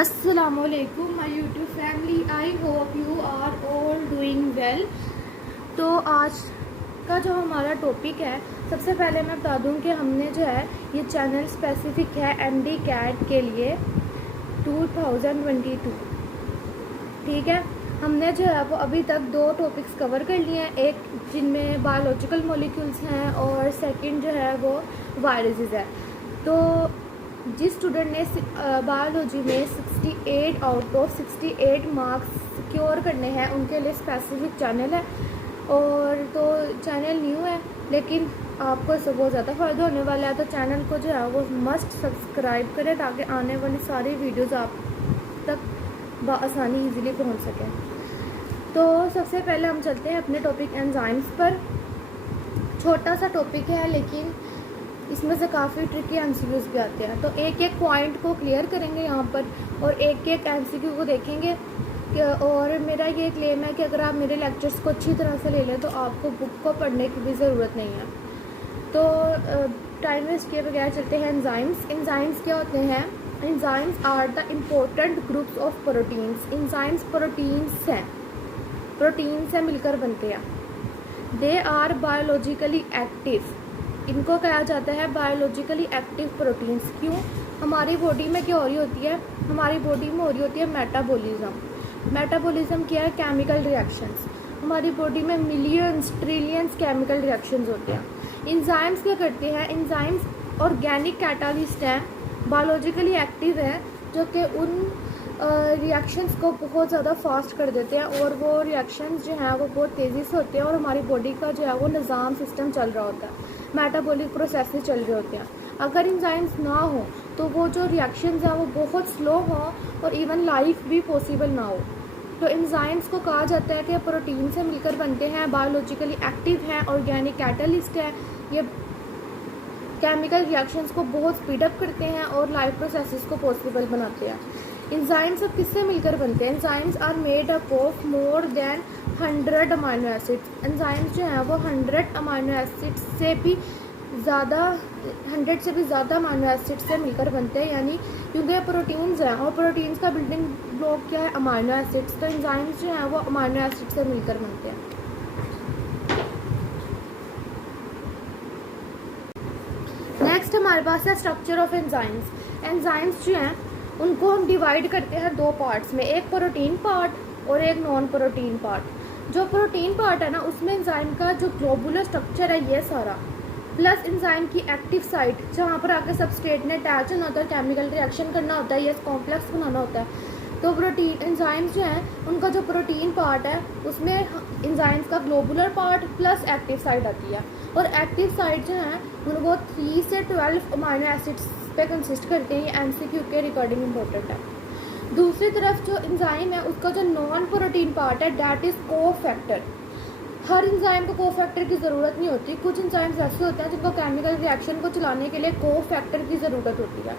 अस्सलामुअलैकुम my YouTube family, I hope you are all doing well. तो आज का जो हमारा टॉपिक है, सबसे पहले मैं बता दूं कि हमने जो है ये चैनल स्पेसिफिक है एमडी कैट के लिए 2022। ठीक है, हमने जो है वो अभी तक 2 टॉपिक्स कवर कर लिए हैं, एक जिनमें बायोलॉजिकल मॉलिक्यूल्स हैं और सेकंड जो है वो वायरसेस है। तो जिस स्टूडेंट ने बायोलॉजी में 68 आउट ऑफ 68 मार्क्स सिक्योर करने हैं उनके लिए स्पेसिफिक चैनल है। और तो चैनल न्यू है लेकिन आपको इससे बहुत ज़्यादा फ़ायदा होने वाला है, तो चैनल को जो है वो मस्ट सब्सक्राइब करें ताकि आने वाली सारी वीडियोज़ आप तक बआसानी ईज़िली पहुँच सकें। तो सबसे पहले हम चलते हैं अपने टॉपिक एंजाइम्स पर। छोटा सा टॉपिक है लेकिन इसमें से काफ़ी ट्रिकी एमसीक्यूज़ भी आते हैं, तो एक एक पॉइंट को क्लियर करेंगे यहाँ पर और एक एक एमसीक्यू को देखेंगे और मेरा ये क्लेम है कि अगर आप मेरे लेक्चर्स को अच्छी तरह से ले लें तो आपको बुक को पढ़ने की भी ज़रूरत नहीं है। तो टाइम वेस्ट किए बगैर चलते हैं एंजाइम्स। एंजाइम्स क्या होते हैं? Enzymes are the important groups of proteins. Enzymes proteins हैं, प्रोटीन से मिलकर बनते हैं। दे आर बायोलॉजिकली एक्टिव, इनको कहा जाता है बायोलॉजिकली एक्टिव प्रोटीन्स। क्यों? हमारी बॉडी में क्या हो रही होती है? हमारी बॉडी में हो रही होती है मेटाबॉलिज्म। मेटाबॉलिज्म क्या है? Chemical reactions. हमारी बॉडी में मिलियंस ट्रिलियंस केमिकल रिएक्शंस होते हैं। एंजाइम्स क्या करते हैं? एंजाइम्स ऑर्गेनिक कैटालिस्ट हैं, बायोलॉजिकली एक्टिव है, जो कि उन रिएक्शंस को बहुत ज़्यादा फास्ट कर देते हैं और वो रिएक्शंस जो हैं वो बहुत तेज़ी से होते हैं और हमारी बॉडी का जो है वो निज़ाम सिस्टम चल रहा होता है, मेटाबॉलिक प्रोसेसेस चल रहे होते हैं। अगर एंजाइम्स ना हो तो वो जो रिएक्शंस हैं वो बहुत स्लो हो और इवन लाइफ भी पॉसिबल ना हो। तो एंजाइम्स को कहा जाता है कि प्रोटीन से मिलकर बनते हैं, बायोलॉजिकली एक्टिव हैं, ऑर्गेनिक कैटलिस्ट है, ये केमिकल रिएक्शंस को बहुत स्पीड अप करते हैं और लाइफ प्रोसेसेस को पॉसिबल बनाते हैं। एंजाइम्स अब किससे मिलकर बनते हैं? Enzymes are made up of more than 100 amino acids. Enzymes जो हैं वो 100 अमाइनो एसिड्स से भी ज़्यादा, 100 से भी ज़्यादा अमाइनो एसिड्स से मिलकर बनते हैं, यानी क्योंकि ये प्रोटीन्स हैं और प्रोटीन्स का बिल्डिंग ब्लॉक क्या है? Amino acids. तो एंजाइम्स जो हैं वो अमाइनो एसिड्स से मिलकर बनते हैं। नेक्स्ट हमारे पास है स्ट्रक्चर ऑफ एंजाइम्स। एंजाइम्स जो हैं उनको हम डिवाइड करते हैं 2 पार्ट्स में, एक प्रोटीन पार्ट और एक नॉन प्रोटीन पार्ट। जो प्रोटीन पार्ट है ना, उसमें एंजाइम का जो ग्लोबुलर स्ट्रक्चर है ये सारा, प्लस एंजाइम की एक्टिव साइट जहाँ पर आके सबस्ट्रेट ने अटैच होना होता है, केमिकल रिएक्शन करना होता है, ये कॉम्प्लेक्स बनाना होता है। तो प्रोटीन एंजाइम्स जो हैं उनका जो प्रोटीन पार्ट है उसमें एंजाइम्स का globular part plus active site आती है और एक्टिव साइट जो है वो 3 से 12 अमाइनो एसिड्स पे कंसिस्ट करते हैं। ये एमसीक्यू के रिकॉर्डिंग इंपॉर्टेंट है। दूसरी तरफ जो एंजाइम है उसका जो नॉन प्रोटीन पार्ट है that is cofactor. Her enzyme को कोफैक्टर की ज़रूरत नहीं होती, कुछ एंजाइम्स ऐसे होते हैं जिनको केमिकल रिएक्शन को चलाने के लिए कोफैक्टर की ज़रूरत होती है।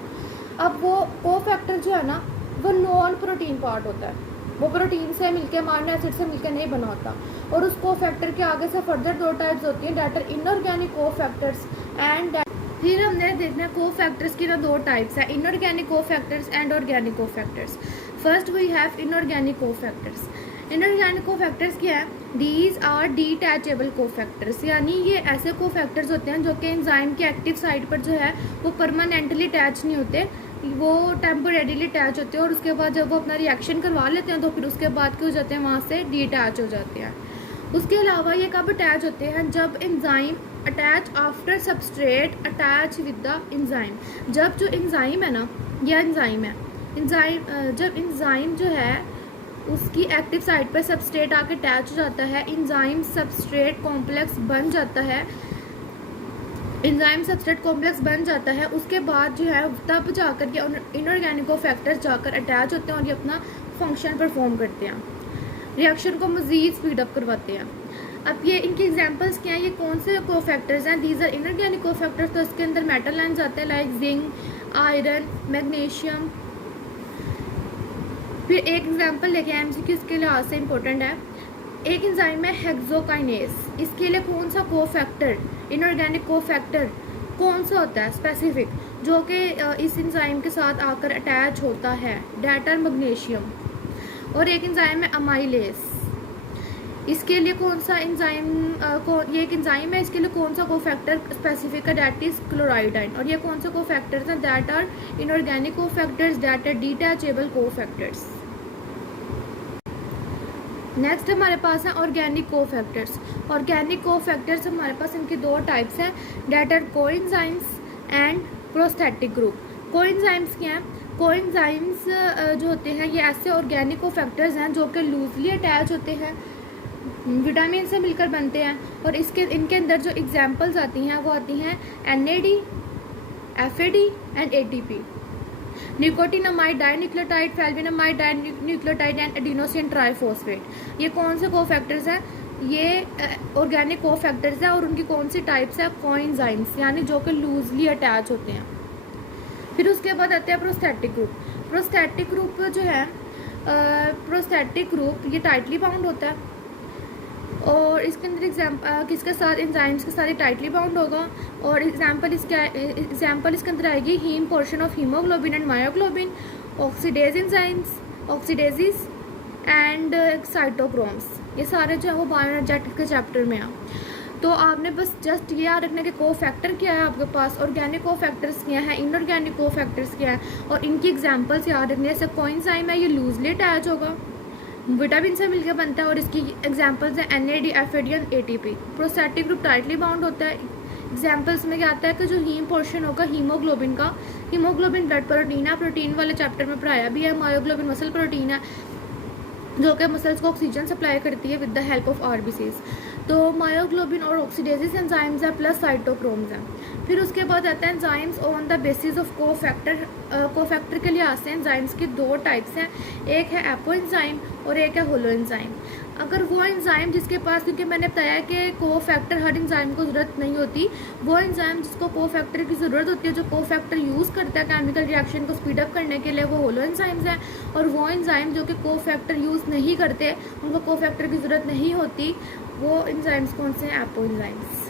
अब वो कोफैक्टर जो है ना वो नॉन प्रोटीन पार्ट होता है, वो प्रोटीन से मिलके अमाइनो एसिड से मिलके नहीं बना होता। और उस कोफैक्टर के आगे से फर्दर 2 टाइप्स होती हैं, that are inorganic cofactors and. फिर हमने देखना है कोफैक्टर्स की ना 2 टाइप्स है, inorganic cofactors and organic cofactors. First we have inorganic cofactors. Inorganic cofactors क्या है? दीज आर डिटैचेबल कोफैक्टर्स, यानी ये ऐसे कोफैक्टर्स होते हैं जो कि एंजाइम के एक्टिव साइट पर जो है वो परमानेंटली अटैच नहीं होते, वो टेम्परेरीली अटैच होते हैं और उसके बाद जब वो अपना रिएक्शन करवा लेते हैं तो फिर उसके बाद क्या हो जाते हैं, वहाँ से डिटैच हो जाते हैं। उसके अलावा ये कब अटैच होते हैं? जब enzyme attach after substrate attach with the enzyme. जब जो एंजाइम है ना, यह एंजाइम है, एंजाइम जब एंजाइम जो है उसकी एक्टिव साइट पर सबस्ट्रेट आके अटैच हो जाता है, एंजाइम सबस्ट्रेट कॉम्प्लेक्स बन जाता है, एंजाइम सबस्ट्रेट कॉम्प्लेक्स बन जाता है, उसके बाद जो है तब जाकर के इनऑर्गेनिक कोफैक्टर्स जाकर अटैच होते हैं और ये अपना फंक्शन परफॉर्म करते हैं, रिएक्शन को मज़ीद स्पीड अप करवाते हैं। अब ये इनके एग्जांपल्स क्या हैं? ये कौन से कोफैक्टर्स हैं? These are inorganic cofactors. तो इसके अंदर मेटल आयंस आते हैं लाइक जिंक, आयरन, मैग्नीशियम। फिर एक एग्जांपल लेके एमसीक्यू इसके लिहाज से इंपॉर्टेंट है। एक एंजाइम है हेक्सोकाइनेज, इसके लिए कौन सा कोफैक्टर, इनऑर्गेनिक कोफैक्टर कौन सा होता है स्पेसिफिक? जो कि इस एंजाइम के साथ आकर अटैच होता है, डेटर मैग्नीशियम। और एक एंजाइम है अमाइलेज। इसके लिए कौन सा एंजाइम ये एक एंजाइम है, इसके लिए कौन सा कोफैक्टर स्पेसिफिक है, दैट इज क्लोराइडाइन। और ये कौन से कोफैक्टर्स हैं, that are inorganic cofactors, that are detachable cofactors. Next हमारे पास है ऑर्गेनिक कोफैक्टर्स। ऑर्गेनिक कोफैक्टर्स हमारे पास इनकी दो टाइप्स हैं, that are coenzymes and prosthetic group. Coenzymes क्या हैं, कोएंजाइम्स जो होते हैं ये ऐसे ऑर्गेनिक कोफैक्टर्स हैं जो कि लूजली अटैच होते हैं, विटामिन से मिलकर बनते हैं। और इनके अंदर जो एग्जांपल्स आती हैं वो आती हैं NAD, FAD and ATP, nicotinamide dinucleotide, flavinamide dinucleotide and adenosine triphosphate. ये कौन से कोफैक्टर्स हैं, ये ऑर्गेनिक कोफैक्टर्स हैं और उनकी कौन सी टाइप्स है, कोएंजाइम्स, यानी जो कि लूजली अटैच होते हैं। फिर उसके बाद आते हैं प्रोस्थेटिक ग्रुप। प्रोस्थेटिक ग्रुप जो है, प्रोस्थेटिक ग्रुप ये टाइटली बाउंड होता है और इसके अंदर किसके साथ, एंजाइम्स के साथ ही टाइटली बाउंड होगा। और एग्जांपल इसके अंदर आएगी heme portion of haemoglobin and myoglobin, oxidase enzymes, oxidases and cytochromes. ये सारे जो है वो बायोएनर्जेटिक्स के चैप्टर में आ। तो आपने बस जस्ट ये याद रखना कि कोफैक्टर क्या है आपके पास, ऑर्गेनिक कोफैक्टर्स क्या है, इनऑर्गेनिक कोफैक्टर्स क्या है, और इनकी एग्जांपल्स याद रखने। जैसे कोएंजाइम है, ये लूजली अटैच होगा, विटामिन से मिलकर बनता है और इसकी एग्जांपल्स हैं NAD, FAD and ATP। Prosthetic group tightly bound होता है। एग्जांपल्स में क्या आता है कि जो हीम पोर्शन होगा हीमोग्लोबिन का, हीमोग्लोबिन ब्लड प्रोटीन है, प्रोटीन वाले चैप्टर में पढ़ाया भी है। मायोग्लोबिन मसल प्रोटीन है जो कि मसल्स को ऑक्सीजन सप्लाई करती है with the help of RBCs। तो मायोग्लोबिन और ऑक्सीडेजिस एंजाइम्स है प्लस साइटोक्रोम्स हैं। फिर उसके बाद आता है enzymes on the basis of cofactor. Cofactor के लिहाज से एंजाइम्स की दो टाइप्स हैं, एक है एपो एंजाइम और एक है होलो एंजाइम। अगर वो एंजाइम जिसके पास, क्योंकि मैंने बताया कि कोफैक्टर हर एंजाइम को ज़रूरत नहीं होती, वो एंजाइम जिसको कोफैक्टर की ज़रूरत होती है, जो कोफैक्टर यूज़ करता है केमिकल रिएक्शन को स्पीड अप करने के लिए, वो होलो एंजाइम्स हैं। और वो एंजाइम जो कि कोफैक्टर यूज़ नहीं करते, उनको कोफैक्टर की ज़रूरत नहीं होती, वो एंजाइम्स कौन से हैं, एपो एंजाइम्स।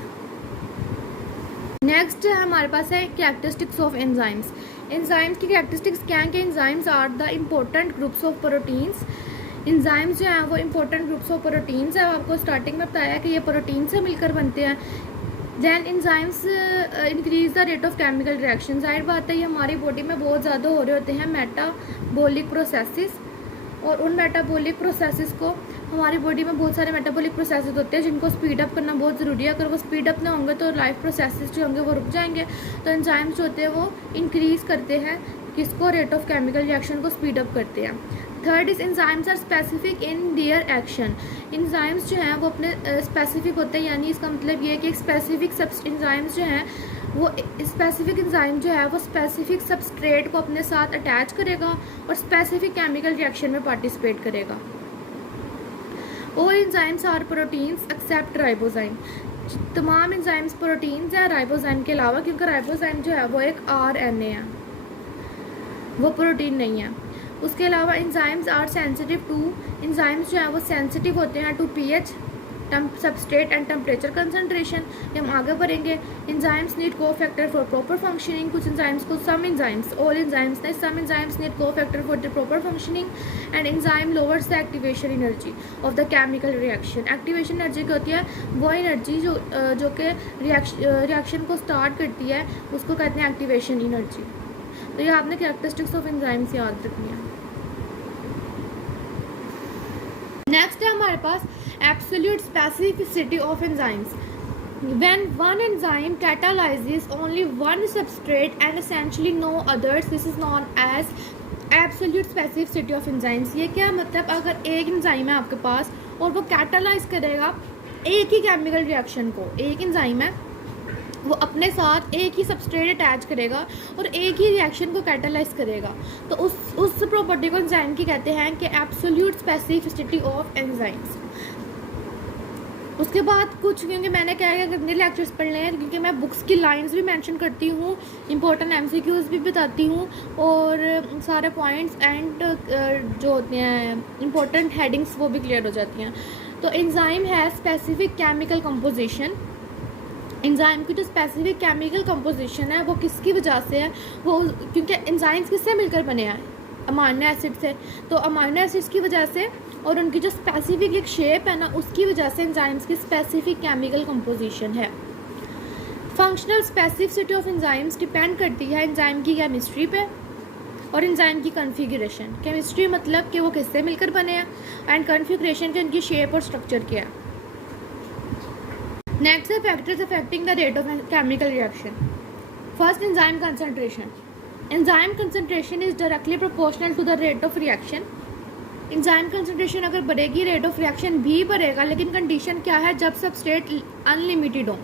नेक्स्ट हमारे पास है कैरेक्टरिस्टिक्स ऑफ एंजाइम्स। एंजाइम्स की कैरेक्टरिस्टिक्स क्या हैं कि enzymes are the important groups of proteins. Enzymes जो हैं वो इम्पोर्टेंट ग्रुप्स ऑफ प्रोटीन्स है। आपको स्टार्टिंग में बताया कि ये प्रोटीन से मिलकर बनते हैं। Then enzymes increase the rate of chemical reaction. जाहिर बात है ये हमारी बॉडी में बहुत ज़्यादा हो रहे होते हैं मेटाबॉलिक प्रोसेसेस, और उन मेटाबॉलिक प्रोसेसेस को, हमारी बॉडी में बहुत सारे मेटाबॉलिक प्रोसेसेस होते हैं जिनको स्पीड अप करना बहुत ज़रूरी है। अगर वो स्पीड अप ना होंगे तो लाइफ प्रोसेसेस जो होंगे वो रुक जाएंगे। तो एंजाइम्स जो होते हैं वो इंक्रीज़ करते हैं किसको, रेट ऑफ केमिकल रिएक्शन को स्पीड अप करते हैं। Third is enzymes are specific in their action. Enzymes जो हैं वो अपने स्पेसिफिक होते हैं, यानी इसका मतलब ये है कि स्पेसिफिक एंजाइम्स जो हैं वो स्पेसिफिक एंजाइम जो है वो स्पेसिफिक सबस्ट्रेट को अपने साथ अटैच करेगा और स्पेसिफिक केमिकल रिएक्शन में पार्टिसिपेट करेगा। All enzymes are proteins except ribozyme. तमाम एंजाइम्स प्रोटीन्स हैं राइबोजाइम के अलावा, क्योंकि राइबोजाइम जो है वो एक RNA है, वो प्रोटीन नहीं है। उसके अलावा enzymes are sensitive to, enzymes जो है वो सेंसिटिव होते हैं to pH, substrate and temperature concentration. ये हम आगे बढ़ेंगे। Enzymes need cofactor for proper functioning. कुछ एंजाइम्स को, सम एंजाइम्स, ऑल एंजाइम्स नहीं, some enzymes need cofactor for the proper functioning. And enzyme lowers the activation energy of the chemical reaction. Activation energy क्या होती है, वो energy जो कि reaction को स्टार्ट करती है, उसको कहते हैं एक्टिवेशन एनर्जी। तो ये आपने कैरेक्टरिस्टिक्स ऑफ एंजाइम्स याद रखनी है। नेक्स्ट है हमारे पास absolute specificity of enzymes. When one enzyme catalyzes only one substrate and essentially no others, this is known as absolute specificity of enzymes। ये क्या मतलब, अगर एक एंजाइम है आपके पास और वो कैटालाइज करेगा एक ही केमिकल रिएक्शन को, एक एंजाइम है वो अपने साथ एक ही सबस्ट्रेट अटैच करेगा और एक ही रिएक्शन को कैटालाइज करेगा, तो उस प्रॉपर्टी को एंजाइम की कहते हैं कि एब्सोल्यूट स्पेसिफिसिटी ऑफ एंजाइम्स। उसके बाद कुछ, क्योंकि मैंने क्या है कितने लेक्चर्स पढ़ हैं, क्योंकि मैं बुक्स की लाइंस भी मेंशन करती हूँ, इंपॉर्टेंट MCQs भी बताती हूँ और सारे पॉइंट्स एंड जो होते हैं इंपॉर्टेंट हेडिंग्स वो भी क्लियर हो जाती हैं। तो एंजाइम है स्पेसिफिक केमिकल कंपोजिशन एंजाइम की जो स्पेसिफिक केमिकल कंपोजिशन है वो किसकी वजह से है, वो क्योंकि एंजाइम्स किससे मिलकर बने हैं, अमाइनो एसिड से। तो अमाइनो एसिड्स की वजह से और उनकी जो स्पेसिफिक एक शेप है ना, उसकी वजह से एंजाइम्स की स्पेसिफिक केमिकल कंपोजिशन है। Functional specificity of enzymes depend करती है एंजाइम की केमिस्ट्री पे और एंजाइम की कॉन्फ़िगरेशन। केमिस्ट्री मतलब कि वो किससे मिलकर बने हैं, एंड कॉन्फ़िगरेशन के उनकी शेप और स्ट्रक्चर क्या है। नेक्स्ट है factors affecting the rate of chemical reaction. First, enzyme concentration. Enzyme concentration is directly proportional to the rate of reaction. Enzyme concentration अगर बढ़ेगी, रेट ऑफ रिएक्शन भी बढ़ेगा, लेकिन कंडीशन क्या है, जब सबस्ट्रेट अनलिमिटेड हो।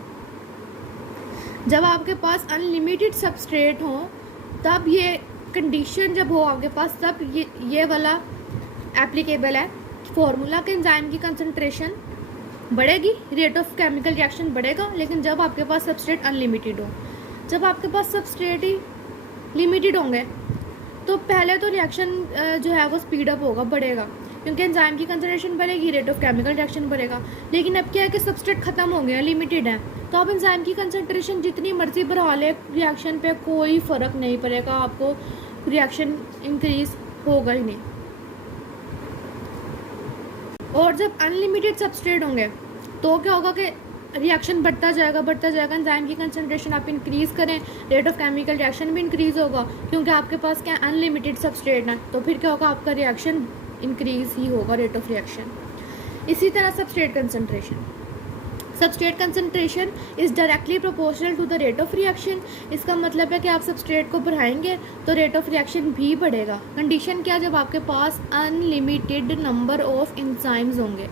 जब आपके पास अनलिमिटेड सबस्ट्रेट हो तब ये कंडीशन जब हो आपके पास, तब ये वाला एप्लीकेबल है फॉर्मूला के एंजाइम की कंसंट्रेशन बढ़ेगी, रेट ऑफ केमिकल रिएक्शन बढ़ेगा। लेकिन जब आपके पास सबस्ट्रेट अनलिमिटेड हो, जब आपके पास सबस्ट्रेट ही लिमिटेड होंगे तो पहले तो रिएक्शन जो है वो स्पीड अप होगा, बढ़ेगा, क्योंकि एंजाइम की कंसंट्रेशन बढ़ेगी, रेट ऑफ केमिकल रिएक्शन बढ़ेगा। लेकिन अब क्या है कि सबस्ट्रेट खत्म हो गया, लिमिटेड है, तो आप एंजाइम की कंसंट्रेशन जितनी मर्जी बढ़ा ले, रिएक्शन पे कोई फ़र्क नहीं पड़ेगा, आपको रिएक्शन इंक्रीज होगा ही नहीं। और जब अनलिमिटेड सबस्ट्रेट होंगे तो क्या होगा कि रिएक्शन बढ़ता जाएगा, एंजाइम की कंसंट्रेशन आप इंक्रीज़ करें, रेट ऑफ केमिकल रिएक्शन भी इंक्रीज़ होगा, क्योंकि आपके पास क्या अनलिमिटेड सबस्ट्रेट है, तो फिर क्या होगा, आपका रिएक्शन इंक्रीज़ ही होगा, रेट ऑफ रिएक्शन। इसी तरह substrate concentration is directly proportional to the rate of reaction. इसका मतलब है कि आप सबस्ट्रेट को बढ़ाएंगे तो रेट ऑफ रिएक्शन भी बढ़ेगा। कंडीशन क्या, जब आपके पास अनलिमिटेड नंबर ऑफ एंजाइम्स होंगे।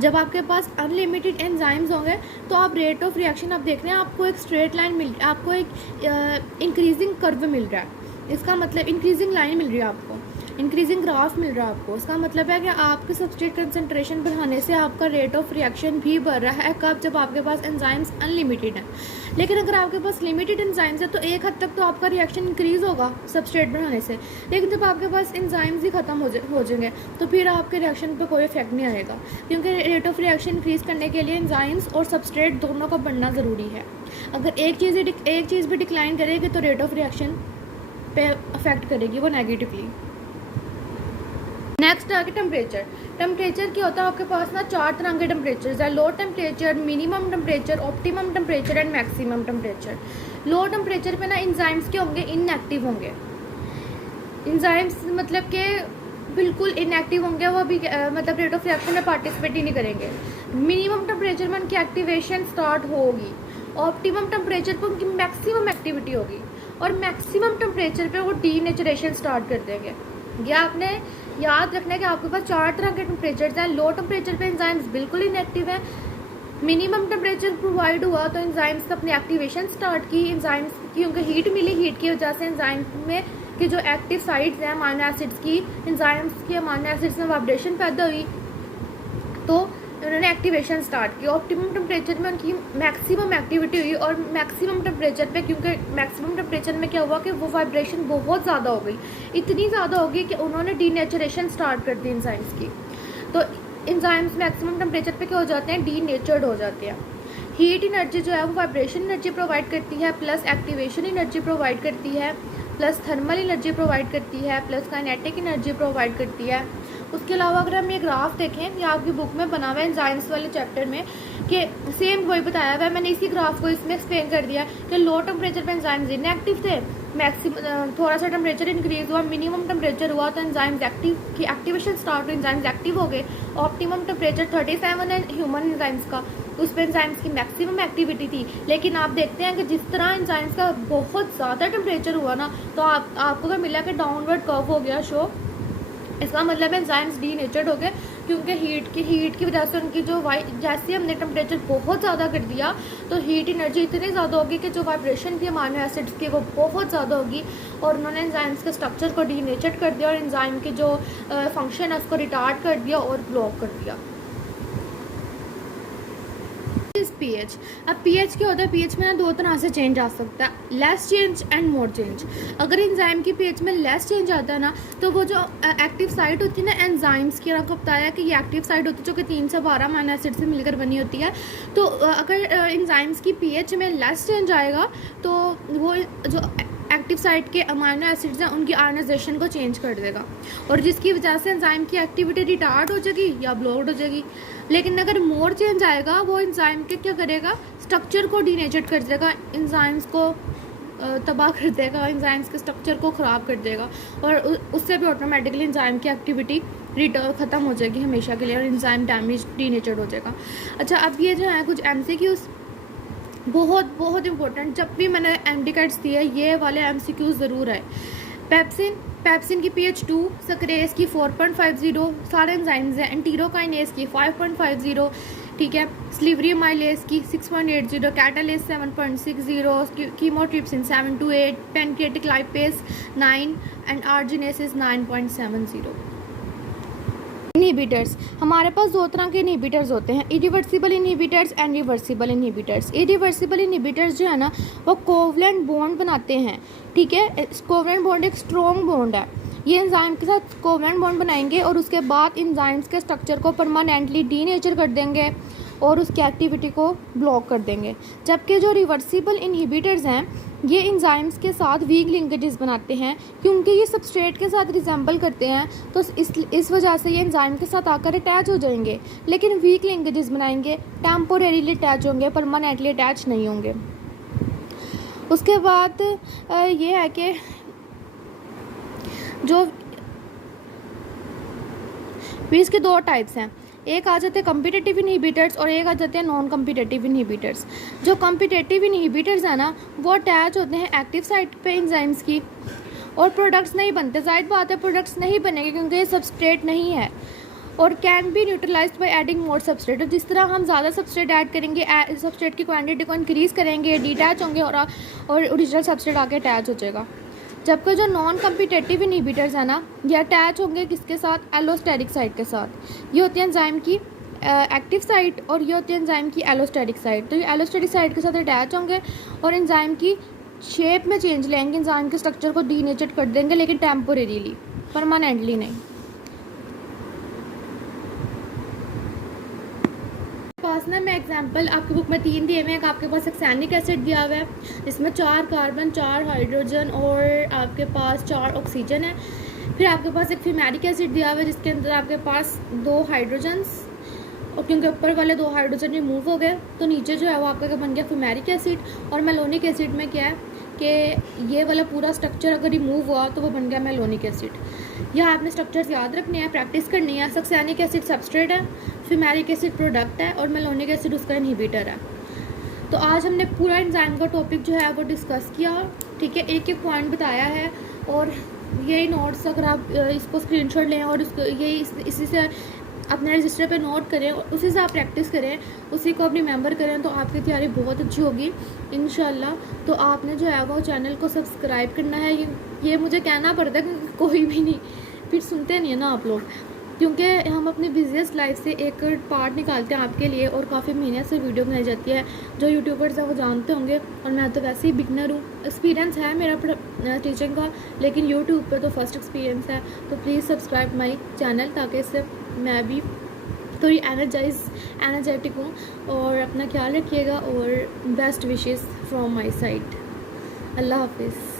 जब आपके पास अनलिमिटेड एंजाइम्स होंगे तो आप रेट ऑफ रिएक्शन, आप देख रहे हैं आपको एक स्ट्रेट लाइन मिल, आपको एक इंक्रीजिंग कर्व मिल रहा है। इसका मतलब इंक्रीजिंग लाइन मिल रही है आपको, इंक्रीजिंग ग्राफ मिल रहा है आपको। इसका मतलब है कि आपके सबस्ट्रेट कंसंट्रेशन बढ़ाने से आपका रेट ऑफ रिएक्शन भी बढ़ रहा है। कब, जब आपके पास एंजाइम्स अनलिमिटेड हैं। लेकिन अगर आपके पास लिमिटेड एंजाइम्स है तो एक हद तक तो आपका रिएक्शन इंक्रीज होगा सबस्ट्रेट बढ़ाने से। लेकिन जब आपके पास एंजाइम्स ही खत्म हो जाएंगे तो फिर आपके रिएक्शन पे कोई इफेक्ट नहीं आएगा, क्योंकि रेट ऑफ रिएक्शन इंक्रीज करने के लिए एंजाइम्स और सबस्ट्रेट दोनों का बढ़ना ज़रूरी है। अगर एक चीज़ भी डिक्लाइन करेगी तो रेट ऑफ रिएक्शन पे अफेक्ट करेगी वो नेगेटिवली। नेक्स्ट आगे टेम्परेचर। टेम्परेचर क्या होता है, आपके पास ना 4 तरह के टेम्परेचर है, low temperature, minimum temperature, optimum temperature and maximum temperature. Low temperature पे ना एंजाइम्स के होंगे इनएक्टिव होंगे। एंजाइम्स मतलब के बिल्कुल इनएक्टिव होंगे, वो अभी मतलब रेट ऑफ रिएक्शन में पार्टिसिपेट ही नहीं करेंगे। मिनिमम टेम्परेचर में उनकी एक्टिवेशन स्टार्ट होगी, ऑप्टिमम टेम्परेचर पर उनकी मैक्सिमम एक्टिविटी होगी, और मैक्सिमम टेम्परेचर पे वो डीनेचुरेशन स्टार्ट कर देंगे। ये आपने याद रखना है कि आपके पास 4 तरह के टेम्परेचर हैं। लो टेम्परेचर पे एंजाइम्स बिल्कुल इनएक्टिव है। मिनिमम टेम्परेचर प्रोवाइड हुआ तो एंजाइम्स ने अपनी एक्टिवेशन स्टार्ट की। एंजाइम्स की उनको हीट मिली, हीट की वजह से एंजाइम में की जो एक्टिव साइड्स हैं अमाइनो एसिड्स की, एंजाइम्स की अमाइनो एसिड्स में वाइब्रेशन पैदा हुई तो उन्होंने एक्टिवेशन स्टार्ट की। ऑप्टिमम टेम्परेचर में उनकी मैक्सिमम एक्टिविटी हुई, और मैक्सिमम टेम्परेचर पे, क्योंकि मैक्सिमम टेम्परेचर में क्या हुआ कि वो वाइब्रेशन बहुत ज़्यादा हो गई, इतनी ज़्यादा हो गई कि उन्होंने डीनेचुरेशन स्टार्ट कर दी एंजाइम्स की। तो एंजाइम्स मैक्सिमम टेम्परेचर पे क्या हो जाते हैं, डीनेचर्ड हो जाते हैं। हीट एनर्जी जो है वो वाइब्रेशन एनर्जी प्रोवाइड करती है, प्लस एक्टिवेशन एनर्जी प्रोवाइड करती है, प्लस थर्मल एनर्जी प्रोवाइड करती है, प्लस काइनेटिक एनर्जी प्रोवाइड करती है। उसके अलावा अगर हम ये ग्राफ देखें, ये आपकी बुक में बना हुआ है एंजाइम्स वाले चैप्टर में, कि सेम वही बताया हुआ है, मैंने इसी ग्राफ को इसमें एक्सप्लेन कर दिया कि लो टेम्परेचर पे एंजाइम्स इनएक्टिव थे, मैक्सिमम थोड़ा सा टेम्परेचर इंक्रीज हुआ, मिनिमम टेम्परेचर हुआ तो एंजाइम्स एक्टिव की एक्टिवेशन स्टार्ट हुई, एंजाइम्स एक्टिव हो गए। ऑप्टिमम टेम्परेचर 37 है ह्यूमन एंजाइम्स का, उस पर एंजाइम्स की मैक्सिमम एक्टिविटी थी। लेकिन आप देखते हैं कि जिस तरह एंजाइम्स का बहुत ज़्यादा टेम्परेचर हुआ ना, तो आपको क्या मिला कि डाउनवर्ड कर्व हो गया शो। इसका मतलब है एंजाइम्स डीनेचर्ड हो गए, क्योंकि हीट की वजह से उनकी जो जैसे हमने टेम्परेचर बहुत ज़्यादा कर दिया तो हीट एनर्जी इतनी ज़्यादा होगी कि जो वाइब्रेशन थी अमाइनो एसिड्स की वो बहुत ज़्यादा होगी, और उन्होंने एंजाइम्स के स्ट्रक्चर को डीनेचर्ड कर दिया और एंजाइम की जो फंक्शन है उसको रिटार्ड कर दिया और ब्लॉक कर दिया। पीएच। अब पीएच क्या होता है, पीएच में ना दो तरह से चेंज आ सकता है, less change and more change. अगर एंजाइम की पीएच में लेस चेंज आता है ना, तो वो जो एक्टिव साइट होती है ना एंजाइम्स की, आपको बताया कि ये एक्टिव साइट होती है जो कि 3 से 12 अमीनो एसिड से मिलकर बनी होती है। तो अगर एंजाइम्स की पीएच में लेस चेंज आएगा तो वो जो एक्टिव साइट के अमीनो एसिड्स हैं उनकी आयनाइजेशन को चेंज कर देगा, और जिसकी वजह से एंजाइम की एक्टिविटी रिटार्ड हो जाएगी या ब्लॉक्ड हो जाएगी। लेकिन अगर मोर चेंज आएगा, वो एंजाइम के क्या करेगा, स्ट्रक्चर को डीनेचर कर देगा, एंजाइम्स को तबाह कर देगा, एंजाइम्स के स्ट्रक्चर को ख़राब कर देगा, और उससे भी ऑटोमेटिकली एंजाइम की एक्टिविटी ख़त्म हो जाएगी हमेशा के लिए, और एंजाइम डैमेज डीनेचर्ड हो जाएगा। अच्छा, अब ये जो है कुछ MCQs बहुत बहुत इंपॉर्टेंट, जब भी मैंने एमडीकैट्स दिए ये वाले MCQs ज़रूर है। पेप्सिन की pH 2, सक्रेज की 4.50, सारे एंजाइम्स हैं, एंटीरोकाइनेज की 5.50, ठीक है, स्लीवरी माइलेज की 6.80, catalase 7.60, chymotrypsin 7 to 8, pancreatic lipase 9 and arginase 9.70। Inhibitors, हमारे पास दो तरह के इनहिबिटर्स होते हैं, irreversible inhibitors and reversible inhibitors. Irreversible inhibitors जो है ना वो कोवलेंट बॉन्ड बनाते हैं, ठीक है। कोवलेंट बॉन्ड एक स्ट्रॉन्ग बॉन्ड है, ये एंजाइम के साथ कोवलेंट बॉन्ड बनाएंगे और उसके बाद एंजाइम्स के स्ट्रक्चर को परमानेंटली डीनेचर कर देंगे और उसकी एक्टिविटी को ब्लॉक कर देंगे। जबकि जो रिवर्सिबल इनहिबिटर्स हैं ये एंजाइम्स के साथ वीक लिंकेजेस बनाते हैं, क्योंकि ये सबस्ट्रेट के साथ रिजेंबल करते हैं, तो इस वजह से ये एंजाइम के साथ आकर अटैच हो जाएंगे, लेकिन वीक लिंकेजेस बनाएंगे, टेम्पोरेरीली अटैच होंगे, परमानेंटली अटैच नहीं होंगे। उसके बाद ये है कि जो भी इसके दो टाइप्स हैं, एक आ जाते हैं कम्पिटिटिव इनहिबिटर्स और एक आ जाते हैं नॉन कम्पिटिटिव इनहिबिटर्स। जो कम्पिटिटिव इनहिबिटर्स हैं ना वो अटैच होते हैं एक्टिव साइट पे एंजाइम्स की, और प्रोडक्ट्स नहीं बनते, जाहिर बात है प्रोडक्ट्स नहीं बनेंगे क्योंकि ये सबस्ट्रेट नहीं है, और can be neutralised by adding more substrate. तो जिस तरह हम ज़्यादा सबस्ट्रेट ऐड करेंगे, सबस्ट्रेट की क्वांटिटी को इंक्रीज़ करेंगे, डिटैच होंगे और ओरिजिनल सबस्ट्रेट आके अटैच हो जाएगा। जबकि जो नॉन कम्पिटिटिव इनहिबिटर्स है ना ये अटैच होंगे किसके साथ, एलोस्टेरिक साइट के साथ। ये होती है एंजाइम की एक्टिव साइट और ये होती है एंजाइम की एलोस्टेरिक साइट। तो ये एलोस्टेरिक साइट के साथ अटैच होंगे और एंजाइम की शेप में चेंज लेंगे, एंजाइम के स्ट्रक्चर को डीनेचर कर देंगे, लेकिन टेम्पोरेरीली, परमानेंटली नहीं। पास ना मैं एग्जांपल आपकी बुक में 3 दिए हुए हैं। आपके पास सक्सेनिक एसिड दिया हुआ है जिसमें 4 कार्बन, 4 हाइड्रोजन और आपके पास 4 ऑक्सीजन है। फिर आपके पास एक फिमेरिक एसिड दिया हुआ है जिसके अंदर आपके पास 2 हाइड्रोजन्स, और क्योंकि ऊपर वाले 2 हाइड्रोजन रिमूव हो गए तो नीचे जो है वो आपका बन गया फिमेरिक एसिड। और मेलोनिक एसिड में क्या है कि ये वाला पूरा स्ट्रक्चर अगर रिमूव हुआ तो वो बन गया मेलोनिक एसिड। यह आपने स्ट्रक्चर्स याद रखने हैं, प्रैक्टिस करनी है। सक्सेनिक एसिड सबस्ट्रेट है, फिमेरिक एसिड प्रोडक्ट है और मेलोनिक एसिड उसका इनहिबिटर है। तो आज हमने पूरा एंजाइम का टॉपिक जो है वो डिस्कस किया, ठीक है, एक एक पॉइंट बताया है। और यही नोट्स अगर आप इसको स्क्रीनशॉट लें और इसको यही इसी से अपने रजिस्टर पे नोट करें और उसी से आप प्रैक्टिस करें, उसी को आप रिमेंबर करें तो आपकी तैयारी बहुत अच्छी होगी इंशाल्लाह। तो आपने जो है वो चैनल को सब्सक्राइब करना है। ये मुझे कहना पड़ता है क्योंकि कोई भी नहीं फिर सुनते नहीं है ना आप लोग, क्योंकि हम अपनी बिजीएस्ट लाइफ से एक पार्ट निकालते हैं आपके लिए और काफ़ी महीने से वीडियो बनाई जाती है। जो यूट्यूबर्स हैं वो जानते होंगे और मैं तो वैसे ही बिगनर हूँ। एक्सपीरियंस है मेरा टीचिंग का, लेकिन यूट्यूब पे तो फर्स्ट एक्सपीरियंस है। तो प्लीज़ सब्सक्राइब माई चैनल ताकि इससे मैं भी थोड़ी एनर्जेटिक हूँ। और अपना ख्याल रखिएगा और best wishes from my side. अल्लाह हाफिज़।